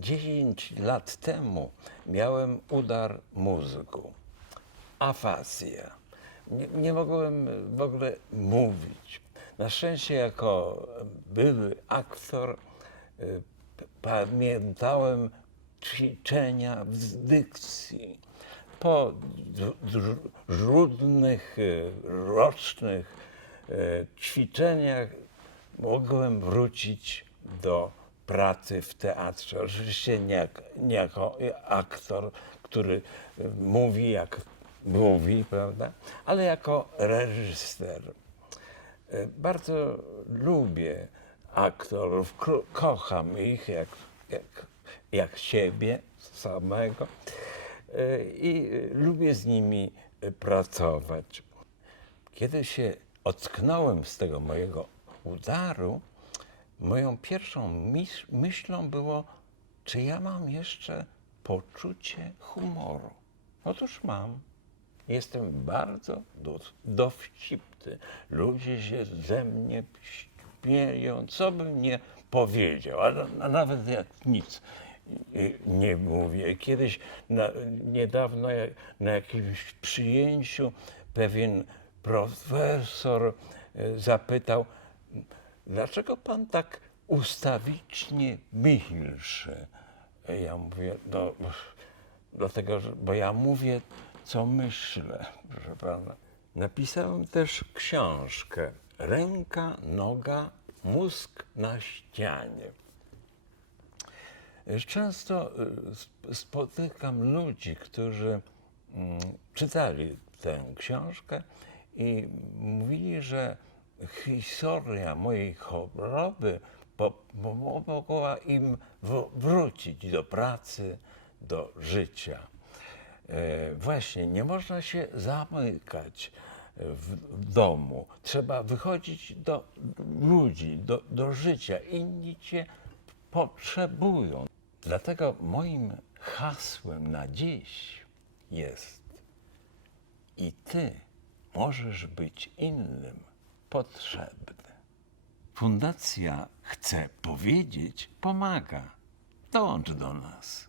10 lat temu miałem udar mózgu, afazję. Nie, nie mogłem w ogóle mówić. Na szczęście jako były aktor y, pamiętałem ćwiczenia w dykcji. Po żudnych, y, rocznych y, ćwiczeniach mogłem wrócić do pracy w teatrze. Oczywiście nie, nie jako aktor, który mówi jak mówi, prawda, ale jako reżyser. Y, Bardzo lubię aktorów, ko- kocham ich jak, jak, jak siebie samego y, i lubię z nimi pracować. Kiedy się ocknąłem z tego mojego udaru, moją pierwszą myślą było, czy ja mam jeszcze poczucie humoru. Otóż mam. Jestem bardzo do, dowcipny. Ludzie się ze mnie śmieją, co bym nie powiedział, a, a nawet jak nic y, nie mówię. Kiedyś na, niedawno na jakimś przyjęciu pewien profesor y, zapytał, dlaczego pan tak ustawicznie milczy? Ja mówię, no dlatego, że, bo ja mówię, co myślę, proszę pana. Napisałem też książkę Ręka, noga, mózg na ścianie. Często y, sp- spotykam ludzi, którzy mm, czytali tę książkę i mówili, że historia mojej choroby po- pomogła im wrócić do pracy, do życia. E, Właśnie, nie można się zamykać w domu. Trzeba wychodzić do ludzi, do, do życia. Inni cię potrzebują. Dlatego moim hasłem na dziś jest i ty możesz być innym potrzebny. Fundacja Chce Powiedzieć pomaga. Dołącz do nas.